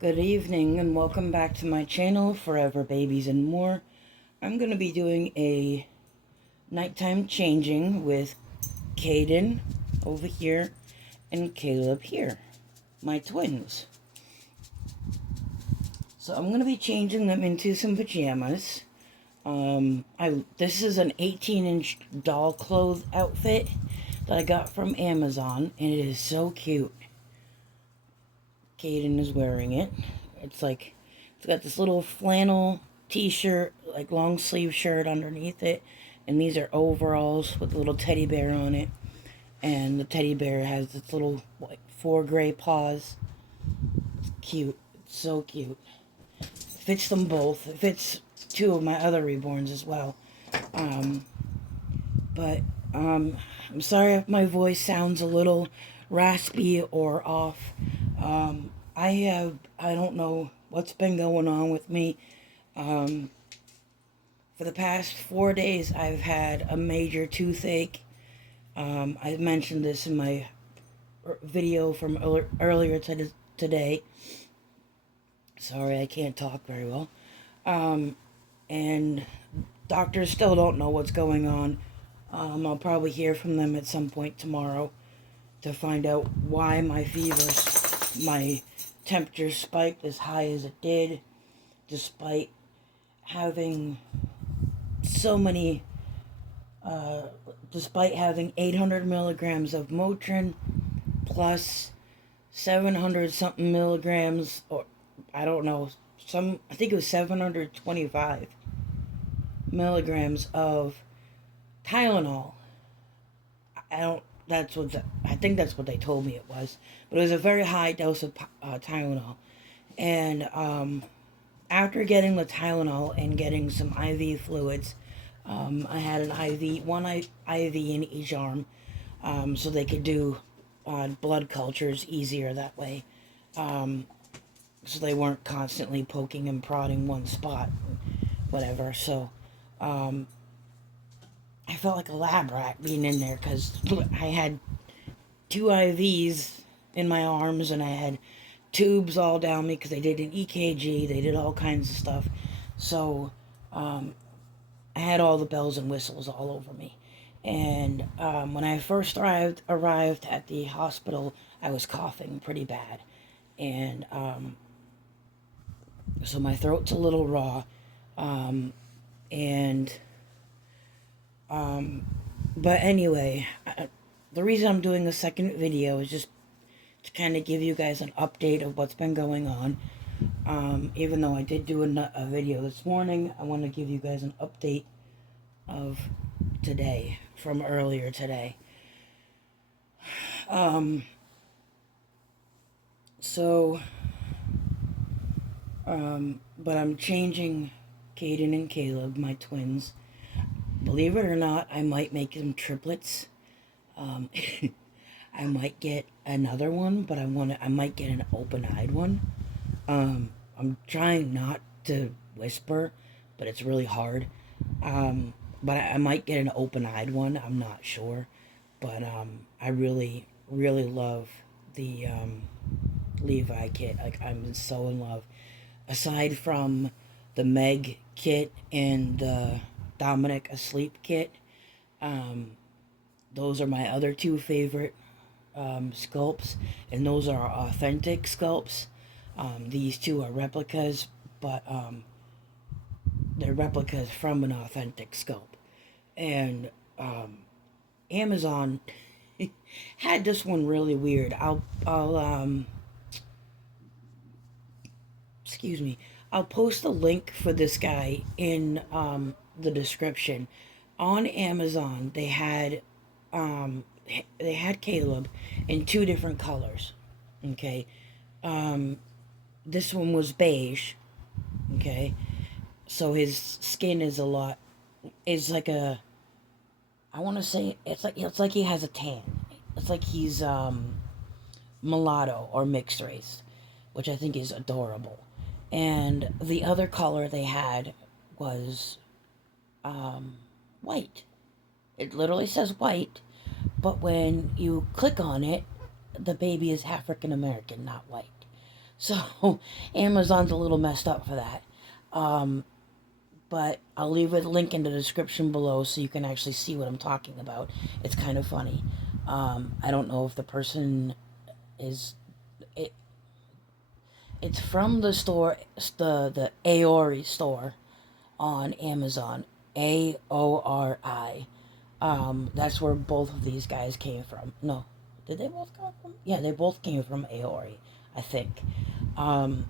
Good evening and welcome back to my channel, Forever Babies and More. I'm going to be doing a nighttime changing with Caiden over here and Caleb here, my twins. So I'm going to be changing them into some pajamas. This is an 18-inch doll clothes outfit that I got from Amazon, and it is so cute. Caiden is wearing it. It's got this little flannel t-shirt, like long sleeve shirt underneath it, and these are overalls with a little teddy bear on it, and the teddy bear has its little four gray paws. It's cute. It's so cute. It fits them both. It fits two of my other reborns as well. But I'm sorry if my voice sounds a little raspy or off. I don't know what's been going on with me. For the past 4 days, I've had a major toothache. I mentioned this in my video from earlier today. Sorry, I can't talk very well. And doctors still don't know what's going on. I'll probably hear from them at some point tomorrow to find out why my temperature spiked as high as it did, despite having despite having 800 milligrams of Motrin plus 700 something milligrams, or I don't know, I think it was 725 milligrams of Tylenol. I think that's what they told me it was. But it was a very high dose of Tylenol. And after getting the Tylenol and getting some IV fluids, I had one IV in each arm, so they could do blood cultures easier that way. So they weren't constantly poking and prodding one spot, whatever. So I felt like a lab rat being in there because I had 2 IVs in my arms and I had tubes all down me because they did an EKG, they did all kinds of stuff. So I had all the bells and whistles all over me. And when I first arrived at the hospital, I was coughing pretty bad. And so my throat's a little raw. But anyway, the reason I'm doing a second video is just to kind of give you guys an update of what's been going on. Even though I did do a video this morning, I want to give you guys an update of today, from earlier today. But I'm changing Caiden and Caleb, my twins. Believe it or not, I might make them triplets. I might get another one, but I might get an open-eyed one. I'm trying not to whisper, but it's really hard. But I might get an open-eyed one. I'm not sure, but I really, really love the Levi kit. Like, I'm so in love. Aside from the Meg kit and the Dominic Asleep kit, those are my other two favorite sculpts, and those are authentic sculpts. These two are replicas, but they're replicas from an authentic sculpt. And Amazon had this one really weird. Excuse me. I'll post a link for this guy in the description. On Amazon, they had Caleb in 2 different colors. Okay, this one was beige. Okay, so his skin is like a, I want to say it's like he has a tan. It's like he's mulatto or mixed race, which I think is adorable. And the other color they had was white. It literally says white, but when you click on it, the baby is African American, not white. So Amazon's a little messed up for that. Um, but I'll leave a link in the description below so you can actually see what I'm talking about. It's kind of funny. I don't know if the person is it. It's from the store, the Aori store on Amazon. Aori. That's where both of these guys came from. No, did they both come from? Yeah, they both came from Aori, I think. Um,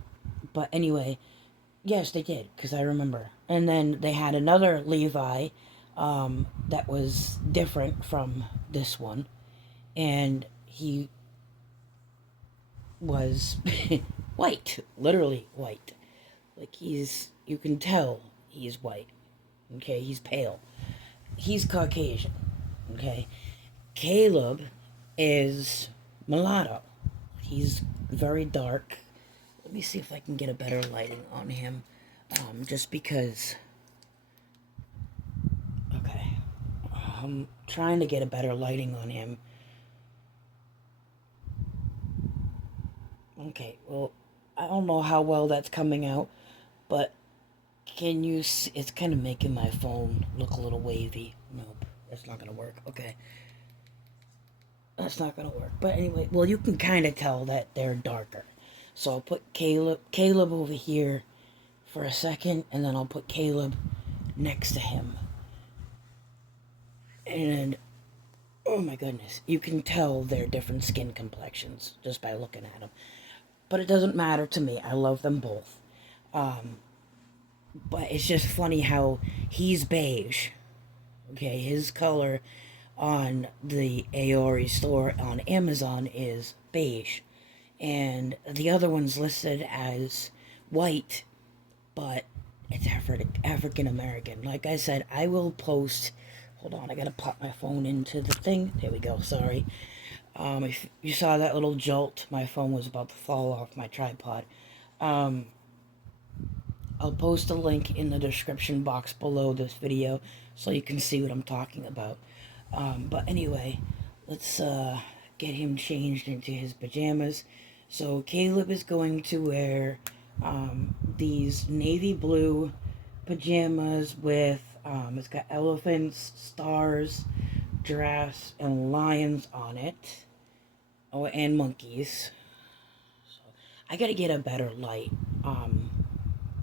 but anyway, yes, they did, because I remember. And then they had another Levi that was different from this one. And he was white, literally white. Like you can tell he's white. Okay, he's pale. He's Caucasian. Okay, Caleb is mulatto. He's very dark. Let me see if I can get a better lighting on him. Just because. Okay. I'm trying to get a better lighting on him. Okay, well, I don't know how well that's coming out, but can you see? It's kind of making my phone look a little wavy. Nope, that's not going to work. Okay. That's not gonna work. But anyway, well, you can kind of tell that they're darker. So I'll put Caleb over here for a second, and then I'll put Caleb next to him. And oh my goodness, you can tell they're different skin complexions just by looking at them. But it doesn't matter to me. I love them both. Um, but it's just funny how he's beige. Okay, his color on the Aori store on Amazon is beige. And the other one's listed as white, but it's African American. Like I said, I will post. Hold on, I gotta pop my phone into the thing. There we go. Sorry. If you saw that little jolt, my phone was about to fall off my tripod. Um, I'll post a link in the description box below this video so you can see what I'm talking about. But anyway, let's get him changed into his pajamas. So Caleb is going to wear these navy blue pajamas with, it's got elephants, stars, giraffes, and lions on it. Oh, and monkeys. So I gotta get a better light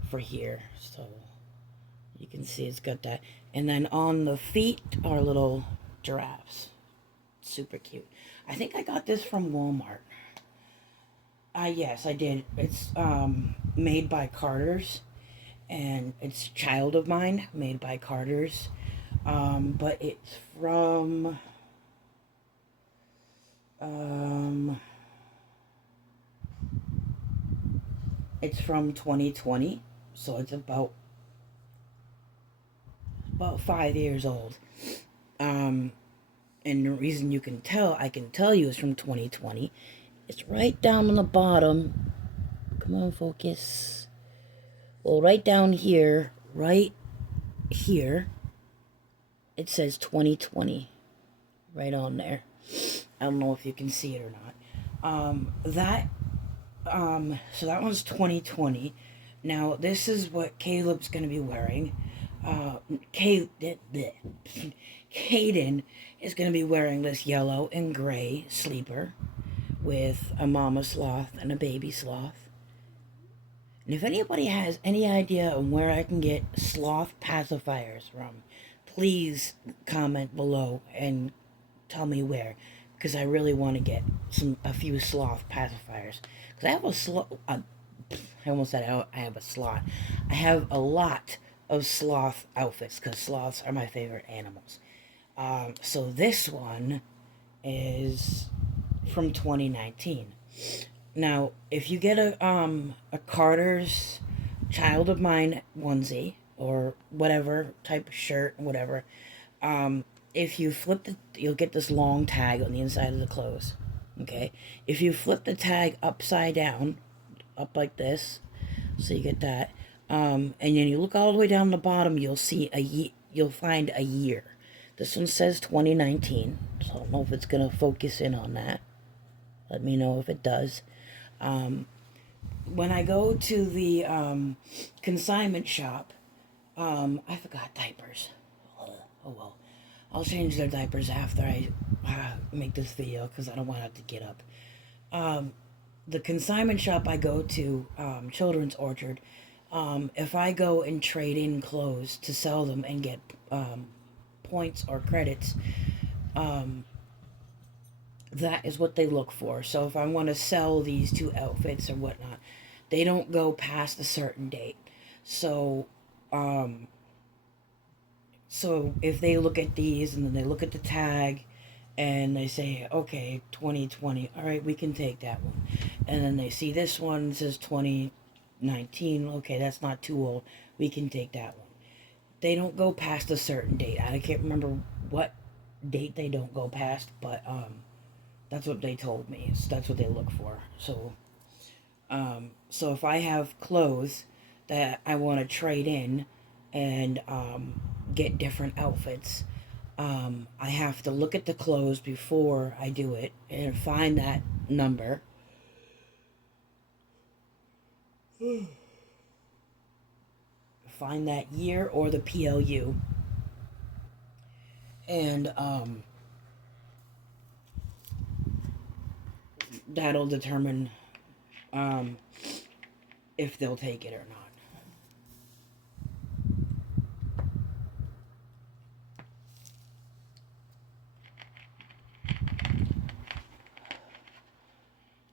for here. So you can see it's got that. And then on the feet are little giraffes. Super cute. I think I got this from Walmart. Yes, I did. It's made by Carter's, and it's Child of Mine, made by Carter's. But um, it's from 2020, so it's about 5 years old. And the reason I can tell you is from 2020. It's right down on the bottom. Come on, focus. Well, right down here, right here, it says 2020. Right on there. I don't know if you can see it or not. So that one's 2020. Now, this is what Caleb's going to be wearing. Caiden is going to be wearing this yellow and gray sleeper with a mama sloth and a baby sloth. And if anybody has any idea on where I can get sloth pacifiers from, please comment below and tell me where, because I really want to get a few sloth pacifiers. Because I have a sloth. I almost said I have a sloth. I have a lot of sloth outfits because sloths are my favorite animals. So this one is from 2019. Now, if you get a Carter's Child of Mine onesie or whatever type of shirt, whatever, if you flip you'll get this long tag on the inside of the clothes. Okay, if you flip the tag upside down, up like this, so you get that, and then you look all the way down the bottom, you'll see you'll find a year. This one says 2019, so I don't know if it's gonna focus in on that. Let me know if it does. when I go to the consignment shop, I forgot diapers. Oh well. I'll change their diapers after I make this video because I don't want to have to get up. Um, the consignment shop I go to, Children's Orchard, if I go and trade in clothes to sell them and get points or credits, um, that is what they look for. So if I want to sell these two outfits or whatnot, they don't go past a certain date. So, um, so if they look at these and then they look at the tag and they say, okay, 2020, all right, we can take that one. And then they see this one says 2019, okay, that's not too old, we can take that one. They don't go past a certain date. I can't remember what date they don't go past, but that's what they told me. So that's what they look for. So if I have clothes that I want to trade in and get different outfits, I have to look at the clothes before I do it and find that number. Find that year or the PLU. And that'll determine um, if they'll take it or not.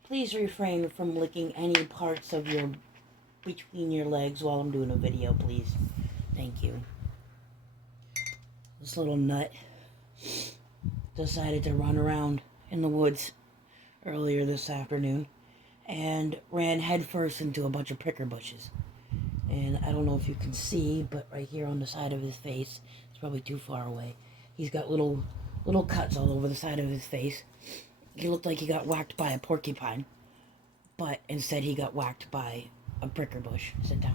Please refrain from licking any parts of your between your legs while I'm doing a video, please. Thank you. This little nut decided to run around in the woods earlier this afternoon and ran headfirst into a bunch of pricker bushes. And I don't know if you can see, but right here on the side of his face, it's probably too far away, he's got little cuts all over the side of his face. He looked like he got whacked by a porcupine, but instead he got whacked by a pricker bush. Sit down.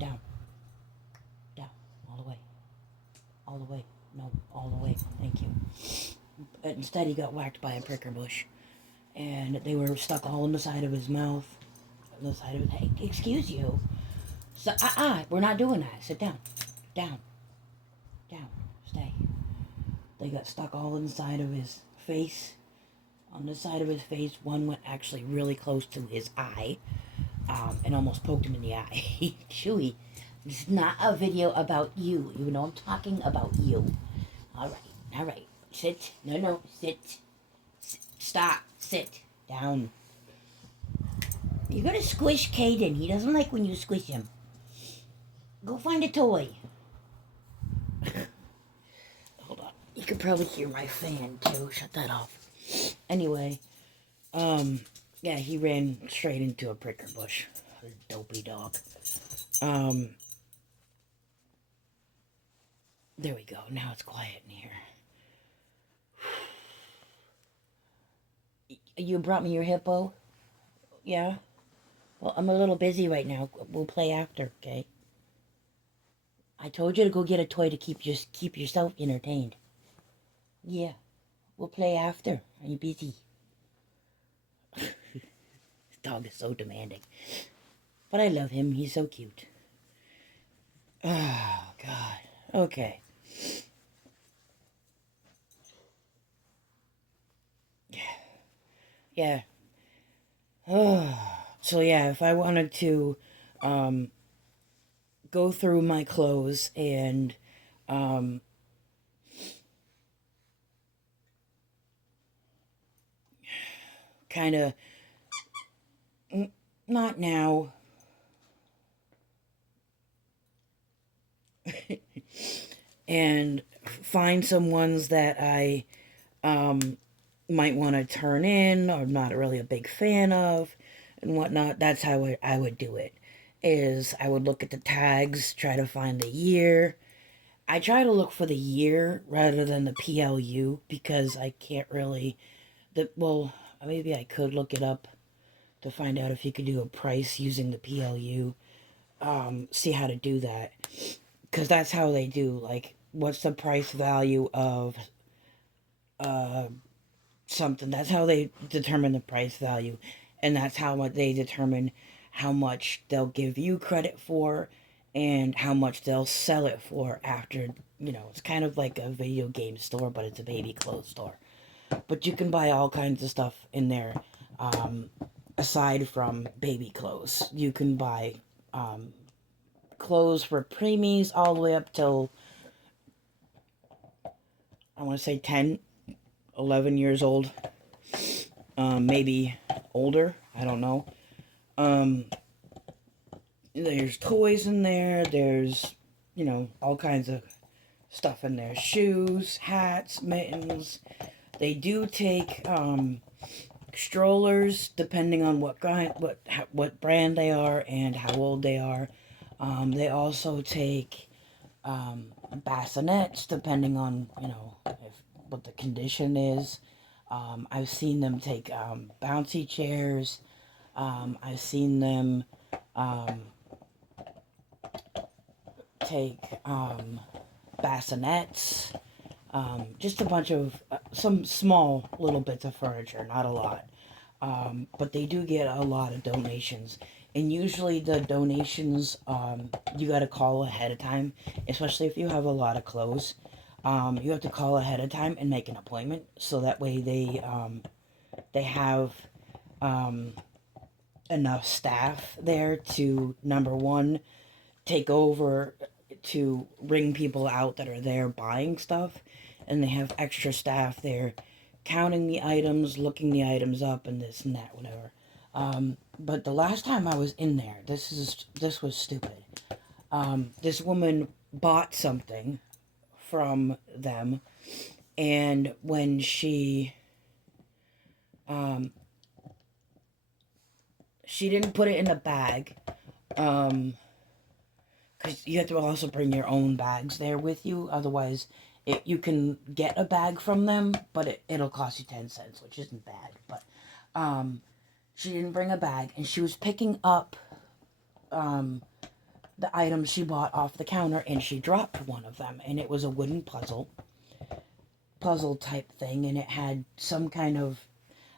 Down. Down. All the way. All the way. No, all the way. Thank you. But instead he got whacked by a pricker bush. And they were stuck all in the side of his mouth. On the side of his... Hey, excuse you. So, we're not doing that. Sit down. Down. Down. Stay. They got stuck all inside of his face. On the side of his face, one went actually really close to his eye. And almost poked him in the eye. Chewy, this is not a video about you. You know I'm talking about you. All right. Sit. No, sit. Stop. Sit. Down. You're gonna squish Caiden. He doesn't like when you squish him. Go find a toy. Hold on. You could probably hear my fan too. Shut that off. Anyway, yeah, he ran straight into a pricker bush. A dopey dog. There we go. Now it's quiet in here. You brought me your hippo? Yeah? Well, I'm a little busy right now. We'll play after, okay? I told you to go get a toy to keep yourself entertained. Yeah. We'll play after. Are you busy? This dog is so demanding. But I love him. He's so cute. Oh, God. Okay. Yeah. So, yeah, if I wanted to go through my clothes and kind of... Not now. And find some ones that I might want to turn in or I'm not really a big fan of and whatnot. That's how I would do it. Is I would look at the tags, try to find the year. I try to look for the year rather than the PLU because I can't really... Well, maybe I could look it up to find out if you could do a price using the PLU. See how to do that. Because that's how they do, like, what's the price value of something. That's how they determine the price value. And that's how they determine how much they'll give you credit for, and how much they'll sell it for after, it's kind of like a video game store, but it's a baby clothes store. But you can buy all kinds of stuff in there, aside from baby clothes. You can buy clothes for preemies all the way up till, I want to say 10, 11 years old. Maybe older. I don't know. There's toys in there. There's, all kinds of stuff in there. Shoes, hats, mittens. They do take strollers, depending on what brand they are and how old they are. They also take bassinets, depending on what the condition is. I've seen them take bouncy chairs. I've seen them take bassinets. Just a bunch of some small little bits of furniture, not a lot. But they do get a lot of donations. And usually the donations, you got to call ahead of time, especially if you have a lot of clothes. You have to call ahead of time and make an appointment, so that way they have enough staff there to, number one, take over to ring people out that are there buying stuff, and they have extra staff there counting the items, looking the items up, and this and that, whatever. But the last time I was in there, this was stupid. This woman bought something from them, and when she didn't put it in a bag, because you have to also bring your own bags there with you, otherwise you can get a bag from them, but it'll cost you 10 cents, which isn't bad. But she didn't bring a bag, and she was picking up the items she bought off the counter, and she dropped one of them, and it was a wooden puzzle type thing, and it had some kind of,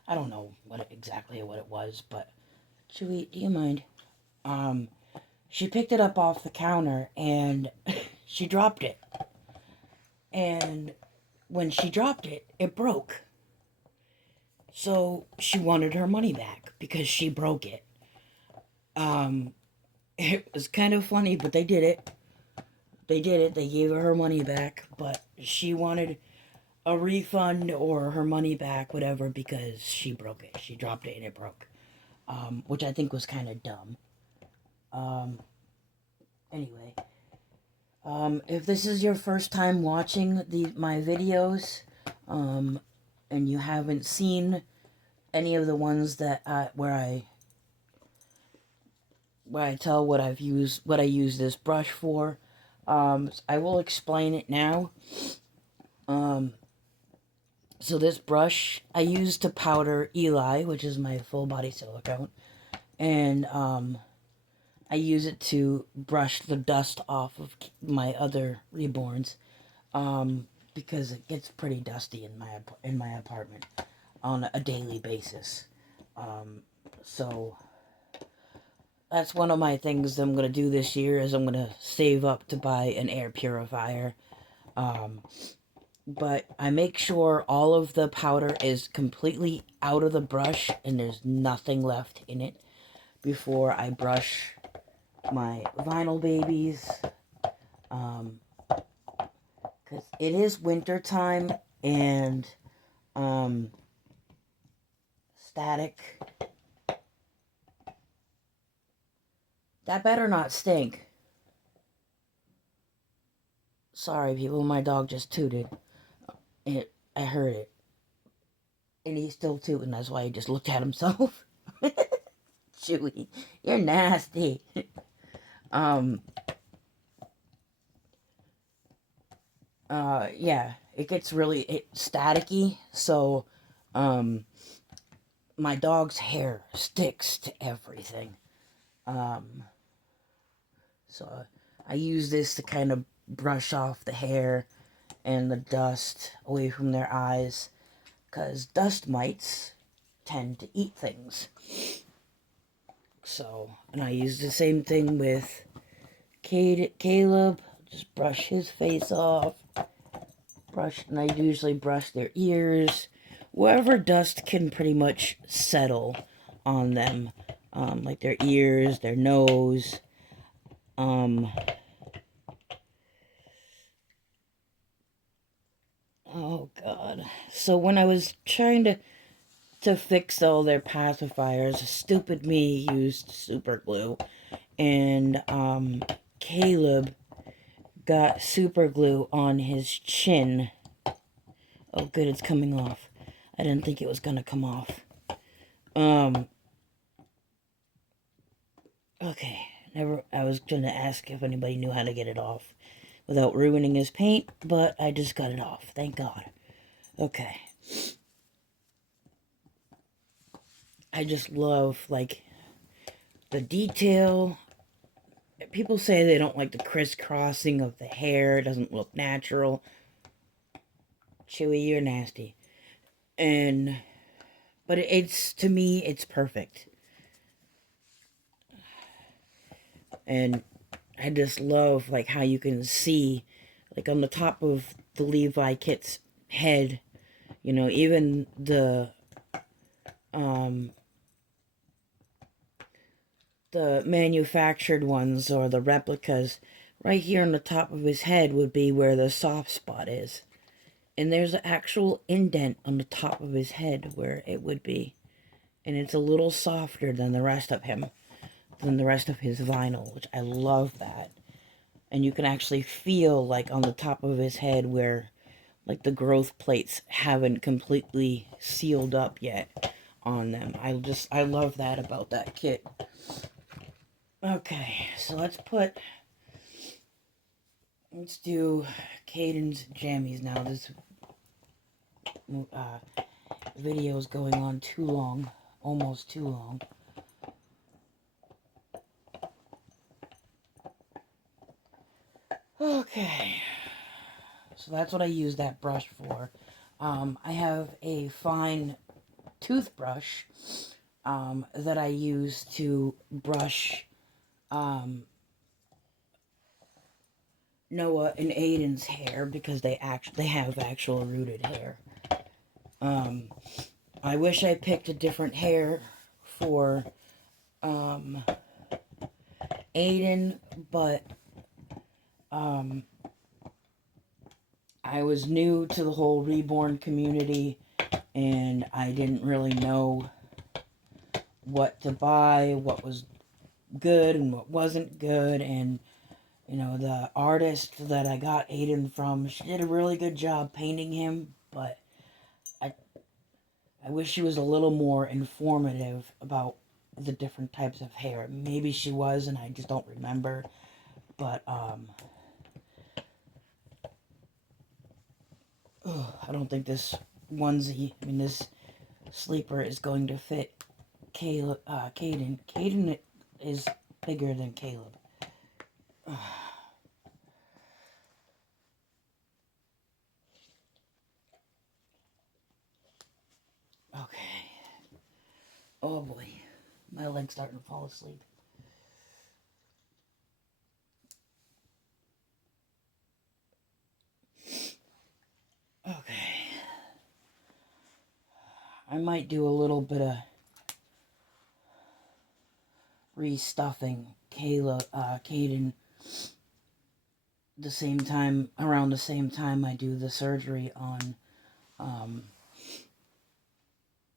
I don't know exactly what it was, but Chewie, do you mind? She picked it up off the counter, and she dropped it. And when she dropped it, it broke. So she wanted her money back because she broke it. It was kind of funny, but they did it. They gave her money back, but she wanted a refund or her money back, whatever, because she broke it. She dropped it and it broke. Which I think was kind of dumb. Anyway. If this is your first time watching my videos, and you haven't seen any of the ones that where I tell what I use this brush for, I will explain it now. So this brush I use to powder Eli, which is my full body silicone, and I use it to brush the dust off of my other reborns, because it gets pretty dusty in my apartment on a daily basis. So that's one of my things that I'm gonna do this year, is I'm gonna save up to buy an air purifier. But I make sure all of the powder is completely out of the brush and there's nothing left in it before I brush my vinyl babies, because it is winter time, and static, that better not stink. Sorry people, my dog just tooted. I heard it, and he's still tooting. That's why he just looked at himself. Chewy, you're nasty. Yeah, it gets really staticky, so my dog's hair sticks to everything. So I use this to kind of brush off the hair and the dust away from their eyes, because dust mites tend to eat things. So, and I use the same thing with Caleb. Just brush his face off. And I usually brush their ears. Wherever dust can pretty much settle on them. Like their ears, their nose. Oh god. So when I was trying to fix all their pacifiers, stupid me used super glue, and Caleb got super glue on his chin. Oh good, it's coming off. I didn't think it was gonna come off. Okay. I was gonna ask if anybody knew how to get it off without ruining his paint, but I just got it off. Thank God. Okay. I just love, like, the detail. People say they don't like the crisscrossing of the hair. It doesn't look natural. Chewy, you're nasty. But to me, it's perfect. And I just love, like, how you can see, like, on the top of the Levi kit's head, even the manufactured ones or the replicas, right here on the top of his head would be where the soft spot is. And there's an actual indent on the top of his head where it would be. And it's a little softer than the rest of him, than the rest of his vinyl, which I love that. And you can actually feel, like, on the top of his head where, like, the growth plates haven't completely sealed up yet on them. I love that about that kit. Okay, so let's do Caiden's jammies now. This video is going on too long, almost too long. Okay, so that's what I use that brush for. I have a fine toothbrush that I use to brush Noah and Aiden's hair because they have actual rooted hair. I wish I picked a different hair for Aiden, but I was new to the whole reborn community and I didn't really know what to buy, what was good and what wasn't good, and the artist that I got Aiden from, she did a really good job painting him, but I wish she was a little more informative about the different types of hair. Maybe she was and I just don't remember, but I don't think this this sleeper is going to fit Caiden. Caiden is bigger than Caleb. Okay. Oh boy. My leg's starting to fall asleep. Okay. I might do a little bit of restuffing Caiden around the same time I do the surgery on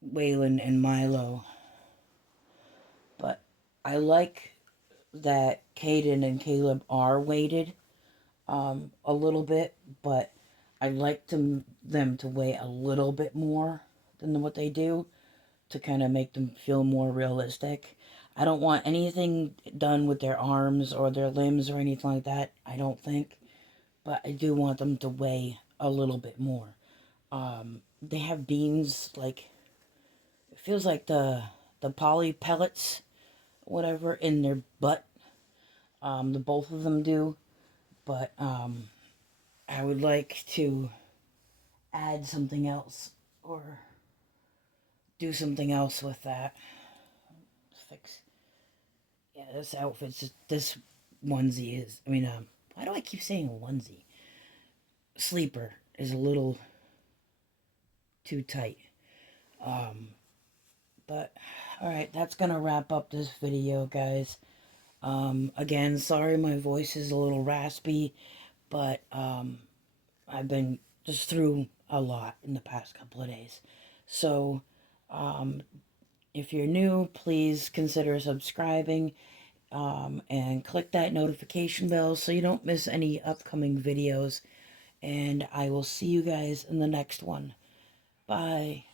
Waylon and Milo. But I like that Caiden and Caleb are weighted a little bit, but I like them to weigh a little bit more than what they do to kind of make them feel more realistic. I don't want anything done with their arms or their limbs or anything like that, I don't think. But I do want them to weigh a little bit more. They have beans, like, it feels like the poly pellets, whatever, in their butt. The both of them do. But I would like to add something else or do something else with that. Fix. this outfit's this onesie is. I mean, why do I keep saying onesie? Sleeper is a little too tight. Um, but all right, that's gonna wrap up this video, guys. Again, sorry my voice is a little raspy, but I've been just through a lot in the past couple of days. So, um, if you're new, please consider subscribing and click that notification bell so you don't miss any upcoming videos. And I will see you guys in the next one. Bye.